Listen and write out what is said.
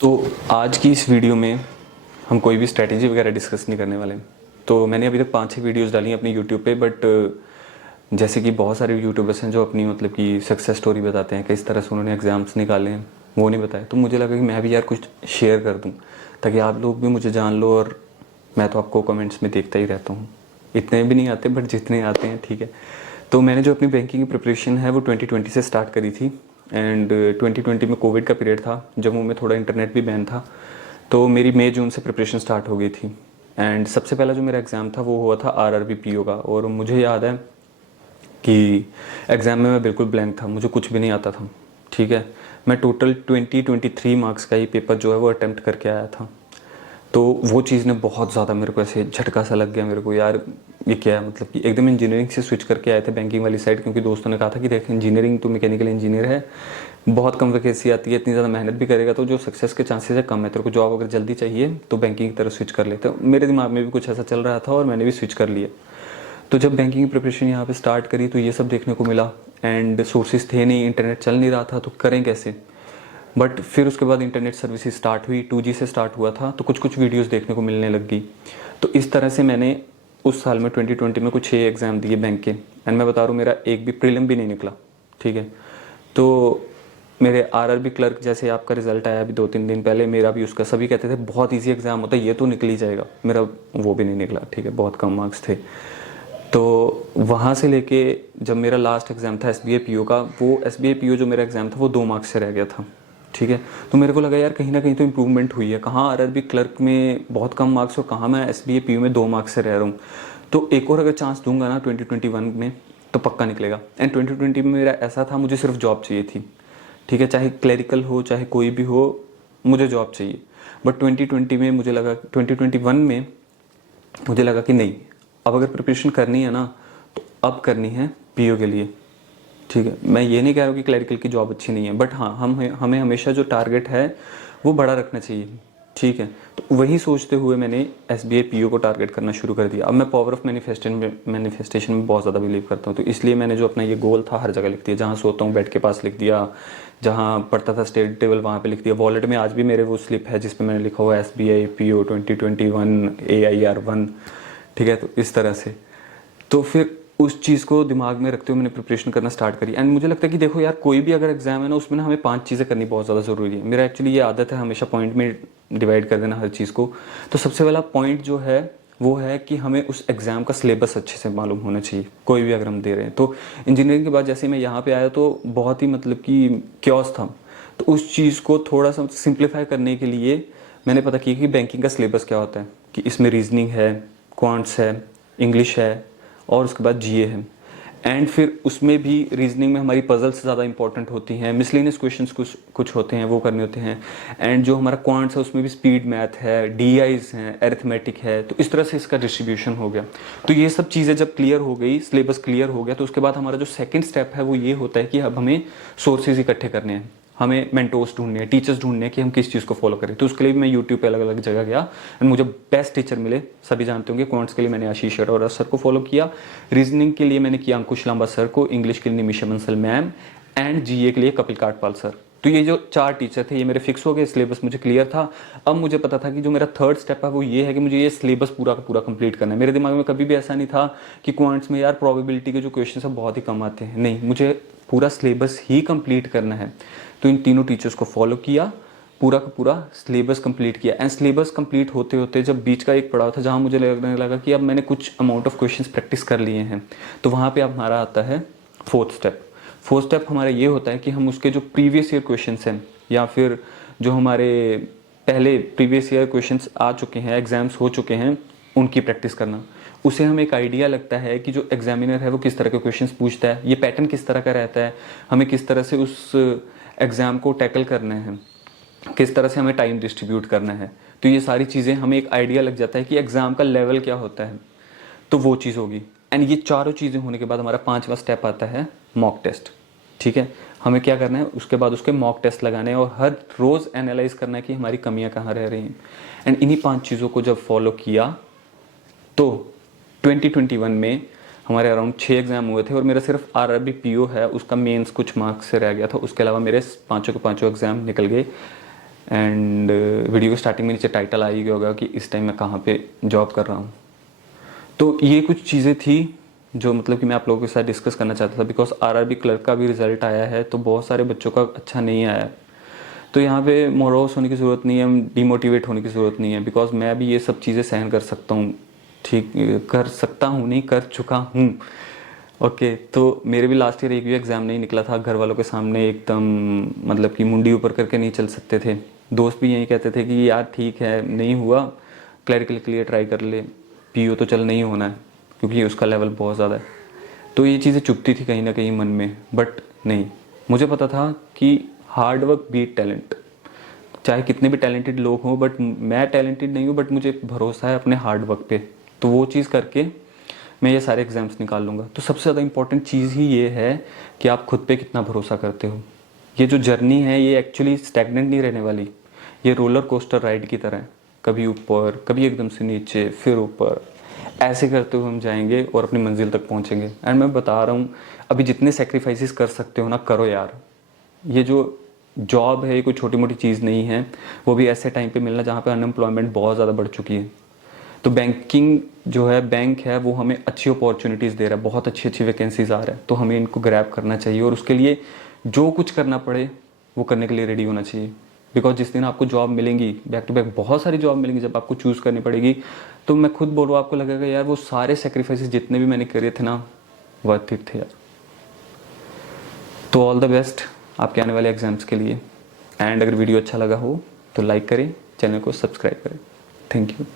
तो आज की इस वीडियो में हम कोई भी स्ट्रैटेजी वगैरह डिस्कस नहीं करने वाले। तो मैंने अभी तक 5-6 वीडियोस डाली हैं अपनी यूट्यूब पे, बट जैसे कि बहुत सारे यूट्यूबर्स हैं जो अपनी मतलब कि सक्सेस स्टोरी बताते हैं, किस तरह से उन्होंने एग्ज़ाम्स निकाले हैं, वो नहीं बताया। तो मुझे लगा कि मैं भी यार कुछ शेयर कर दूँ ताकि आप लोग भी मुझे जान लो। और मैं तो आपको कमेंट्स में देखता ही रहता हूँ, इतने भी नहीं आते बट जितने आते हैं ठीक है। तो मैंने जो अपनी बैंकिंग की प्रिपरेशन है वो 2020 से स्टार्ट करी थी। एंड 2020 में कोविड का पीरियड था, जम्मू में थोड़ा इंटरनेट भी बैन था, तो मेरी मई जून से प्रिपरेशन स्टार्ट हो गई थी। एंड सबसे पहला जो मेरा एग्ज़ाम था वो हुआ था आरआरबी पीओ का। और मुझे याद है कि एग्ज़ाम में मैं बिल्कुल ब्लैंक था, मुझे कुछ भी नहीं आता था। ठीक है, मैं टोटल 23 मार्क्स का ही पेपर जो है वो अटैम्प्ट करके आया था। तो वो चीज़ ने बहुत ज़्यादा मेरे को ऐसे झटका सा लग गया मेरे को, यार ये क्या है। मतलब कि एकदम इंजीनियरिंग से स्विच करके आए थे बैंकिंग वाली साइड, क्योंकि दोस्तों ने कहा था कि देख इंजीनियरिंग तो मैकेनिकल इंजीनियर है, बहुत कम वैकेंसी आती है, इतनी ज़्यादा मेहनत भी करेगा तो जो सक्सेस के चांसेस है कम है, तेरे को जॉब अगर जल्दी चाहिए तो बैंकिंग की तरफ स्विच कर लेते। मेरे दिमाग में भी कुछ ऐसा चल रहा था और मैंने भी स्विच कर लिया। तो जब बैंकिंग की प्रिपरेशन यहाँ पे स्टार्ट करी तो ये सब देखने को मिला। एंड सोर्सेज थे नहीं, इंटरनेट चल नहीं रहा था, तो करें कैसे। बट फिर उसके बाद इंटरनेट सर्विसेज स्टार्ट हुई, 2G से स्टार्ट हुआ था, तो कुछ कुछ वीडियोस देखने को मिलने लग गई। तो इस तरह से मैंने उस साल में 2020 में कुछ 6 एग्ज़ाम दिए बैंक के। एंड मैं बता रहा हूँ मेरा एक भी प्रीलिम भी नहीं निकला। ठीक है, तो मेरे आरआरबी क्लर्क जैसे आपका रिजल्ट आया अभी 2-3 दिन पहले, मेरा भी उसका, सभी कहते थे बहुत ईजी एग्ज़ाम होता है, ये तो निकल ही जाएगा। मेरा वो भी नहीं निकला। ठीक है, बहुत कम मार्क्स थे। तो वहाँ से लेके जब मेरा लास्ट एग्ज़ाम था एसबीआई पीओ का, वो एसबीआई पीओ जो मेरा एग्ज़ाम था वो 2 मार्क्स से रह गया था। ठीक है, तो मेरे को लगा यार कहीं ना कहीं तो इम्प्रूवमेंट हुई है, कहाँ आरआरबी क्लर्क में बहुत कम मार्क्स और कहाँ मैं एसबीआई पीओ में 2 मार्क्स से रह रहा हूँ। तो एक और अगर चांस दूंगा ना 2021 में तो पक्का निकलेगा। एंड 2020 में मेरा ऐसा था, मुझे सिर्फ जॉब चाहिए थी। ठीक है, चाहे क्लरिकल हो चाहे कोई भी हो, मुझे जॉब चाहिए। बट 2020 में मुझे लगा, 2021 में मुझे लगा कि नहीं, अब अगर प्रिपरेशन करनी है ना तो अब करनी है पीओ के लिए। ठीक है, मैं ये नहीं कह रहा हूँ कि क्लरिकल की जॉब अच्छी नहीं है, बट हाँ हमें हमेशा जो टारगेट है वो बड़ा रखना चाहिए। ठीक है, तो वही सोचते हुए मैंने एसबीआई पीओ को टारगेट करना शुरू कर दिया। अब मैं पावर ऑफ मैनिफेस्टेशन में बहुत ज़्यादा बिलीव करता हूँ, तो इसलिए मैंने जो अपना ये गोल था हर जगह लिख दिया। जहाँ सोता हूँ बेड के पास लिख दिया, जहाँ पढ़ता था स्टेट टेबल वहाँ पे लिख दिया। वॉलेट में आज भी मेरे वो स्लिप है जिसपे मैंने लिखा हुआ है एसबीआई पीओ 2021 AIR1। ठीक है, तो इस तरह से तो फिर उस चीज़ को दिमाग में रखते हुए मैंने प्रिपरेशन करना स्टार्ट करी। एंड मुझे लगता है कि देखो यार, कोई भी अगर एग्जाम है ना उसमें ना हमें 5 चीज़ें करनी बहुत ज़्यादा ज़रूरी है। मेरा एक्चुअली ये आदत है हमेशा पॉइंट में डिवाइड कर देना हर चीज़ को। तो सबसे पहला पॉइंट जो है वो है कि हमें उस एग्ज़ाम का सिलेबस अच्छे से मालूम होना चाहिए, कोई भी अगर हम दे रहे हैं। तो इंजीनियरिंग के बाद जैसे मैं यहाँ पे आया तो बहुत ही मतलब कि क्योस था, तो उस चीज़ को थोड़ा सा सिंप्लीफाई करने के लिए मैंने पता किया कि बैंकिंग का सिलेबस क्या होता है, कि इसमें रीजनिंग है, क्वांट्स है, इंग्लिश है और उसके बाद जीए है। एंड फिर उसमें भी रीजनिंग में हमारी पजल्स ज़्यादा इंपॉर्टेंट होती हैं, मिसलेनियस क्वेश्चंस कुछ कुछ होते हैं वो करने होते हैं। एंड जो हमारा क्वांट्स है उसमें भी स्पीड मैथ है, डीआईज हैं, अरिथमेटिक है। तो इस तरह से इसका डिस्ट्रीब्यूशन हो गया। तो ये सब चीज़ें जब क्लियर हो गई, सिलेबस क्लियर हो गया, तो उसके बाद हमारा जो सेकेंड स्टेप है वो ये होता है कि अब हमें सोर्सेज इकट्ठे करने हैं, हमें मेंटोर्स ढूंढने हैं, टीचर्स ढूंढने हैं कि हम किस चीज़ को फॉलो करें। तो उसके लिए भी मैं यूट्यूब पे अलग अलग जगह गया एंड मुझे बेस्ट टीचर मिले। सभी जानते होंगे, क्वांट्स के लिए मैंने आशीष अरोरा सर को फॉलो किया, रीजनिंग के लिए मैंने किया अंकुश लांबा सर को, इंग्लिश के लिए निमिषा बंसल मैम, एंड जीए के लिए कपिल काटपाल सर। तो ये जो 4 टीचर थे ये मेरे फिक्स हो गए, सिलेबस मुझे क्लियर था। अब मुझे पता था कि जो मेरा थर्ड स्टेप है वो ये है कि मुझे ये सिलेबस पूरा का पूरा कंप्लीट करना है। मेरे दिमाग में कभी भी ऐसा नहीं था कि क्वांट्स में यार प्रोबेबिलिटी के जो क्वेश्चन है बहुत ही कम आते हैं, नहीं, मुझे पूरा सिलेबस ही कंप्लीट करना है। तो इन तीनों टीचर्स को फॉलो किया, पूरा का पूरा सिलेबस कंप्लीट किया। एंड सिलेबस कंप्लीट होते होते जब बीच का एक पड़ाव था जहाँ मुझे लगने लगा कि अब मैंने कुछ अमाउंट ऑफ क्वेश्चंस प्रैक्टिस कर लिए हैं, तो वहाँ पे अब हमारा आता है फोर्थ स्टेप। फोर्थ स्टेप हमारा ये होता है कि हम उसके जो प्रीवियस ईयर क्वेश्चंस हैं या फिर जो हमारे पहले प्रीवियस ईयर क्वेश्चंस आ चुके हैं, एग्जाम्स हो चुके हैं, उनकी प्रैक्टिस करना। उसे हमें एक आइडिया लगता है कि जो एग्जामिनर है वो किस तरह के क्वेश्चंस पूछता है, ये पैटर्न किस तरह का रहता है, हमें किस तरह से उस एग्ज़ाम को टैकल करना है, किस तरह से हमें टाइम डिस्ट्रीब्यूट करना है। तो ये सारी चीज़ें हमें एक आइडिया लग जाता है कि एग्ज़ाम का लेवल क्या होता है, तो वो चीज़ होगी। एंड ये चारों चीज़ें होने के बाद हमारा 5वां स्टेप आता है मॉक टेस्ट। ठीक है, हमें क्या करना है, उसके बाद उसके मॉक टेस्ट लगाने हैं और हर रोज़ एनालाइज करना है कि हमारी कमियां कहाँ रह रही हैं। एंड इन्हीं 5 चीज़ों को जब फॉलो किया तो 2021 में हमारे अराउंड 6 एग्जाम हुए थे और मेरा सिर्फ आरआरबी पीओ है उसका मेंस कुछ मार्क्स से रह गया था, उसके अलावा मेरे पांचों के पांचों एग्जाम निकल गए एंड वीडियो के स्टार्टिंग में नीचे टाइटल आ ही गया होगा कि इस टाइम मैं कहाँ पे जॉब कर रहा हूँ। तो ये कुछ चीज़ें थी जो मतलब कि मैं आप लोगों के साथ डिस्कस करना चाहता था, बिकॉज आरआरबी क्लर्क का भी रिजल्ट आया है तो बहुत सारे बच्चों का अच्छा नहीं आया है। तो यहाँ पे मोरोस होने की ज़रूरत नहीं है, डिमोटिवेट होने की ज़रूरत नहीं है, बिकॉज मैं भी ये सब चीज़ें सहन कर सकता हूँ, ठीक कर सकता हूँ नहीं कर चुका हूँ। ओके तो मेरे भी लास्ट ईयर एक भी एग्ज़ाम नहीं निकला था, घर वालों के सामने एकदम मतलब कि मुंडी ऊपर करके नहीं चल सकते थे। दोस्त भी यही कहते थे कि यार ठीक है नहीं हुआ, क्लरिकल के लिए ट्राई कर ले, पीओ तो चल नहीं होना है क्योंकि उसका लेवल बहुत ज़्यादा है। तो ये चीज़ें चुभती थी कहीं ना कहीं मन में, बट नहीं, मुझे पता था कि हार्ड वर्क बीट टैलेंट। चाहे कितने भी टैलेंटेड लोग हों, बट मैं टैलेंटेड नहीं हूँ, बट मुझे भरोसा है अपने हार्ड वर्क पे, तो वो चीज़ करके मैं ये सारे एग्जाम्स निकाल लूँगा। तो सबसे ज़्यादा इंपॉर्टेंट चीज़ ही ये है कि आप खुद पे कितना भरोसा करते हो। ये जो जर्नी है ये एक्चुअली स्टैग्नेंट नहीं रहने वाली, ये रोलर कोस्टर राइड की तरह है, कभी ऊपर कभी एकदम से नीचे फिर ऊपर, ऐसे करते हुए हम जाएंगे और अपनी मंजिल तक पहुंचेंगे। एंड मैं बता रहा हूँ अभी जितने सेक्रीफाइसेस कर सकते हो ना करो यार। ये जो जॉब है ये कोई छोटी मोटी चीज़ नहीं है, वो भी ऐसे टाइम पे मिलना जहाँ पे अनएम्प्लॉयमेंट बहुत ज़्यादा बढ़ चुकी है। तो बैंकिंग जो है, बैंक है, वो हमें अच्छी अपॉर्चुनिटीज़ दे रहा है, बहुत अच्छी अच्छी वैकेंसीज आ रहा है, तो हमें इनको ग्रैब करना चाहिए और उसके लिए जो कुछ करना पड़े वो करने के लिए रेडी होना चाहिए। बिकॉज जिस दिन आपको जॉब मिलेंगी, बैक टू बैक बहुत सारी जॉब मिलेंगी, जब आपको चूज़ करनी पड़ेगी, तो मैं खुद बोल रहा हूँ आपको लगेगा यार वो सारे सेक्रीफाइसेस जितने भी मैंने करे थे ना वर्थ इट थे यार। तो ऑल द बेस्ट आपके आने वाले एग्जाम्स के लिए। एंड अगर वीडियो अच्छा लगा हो तो लाइक करें, चैनल को सब्सक्राइब करें। Thank you.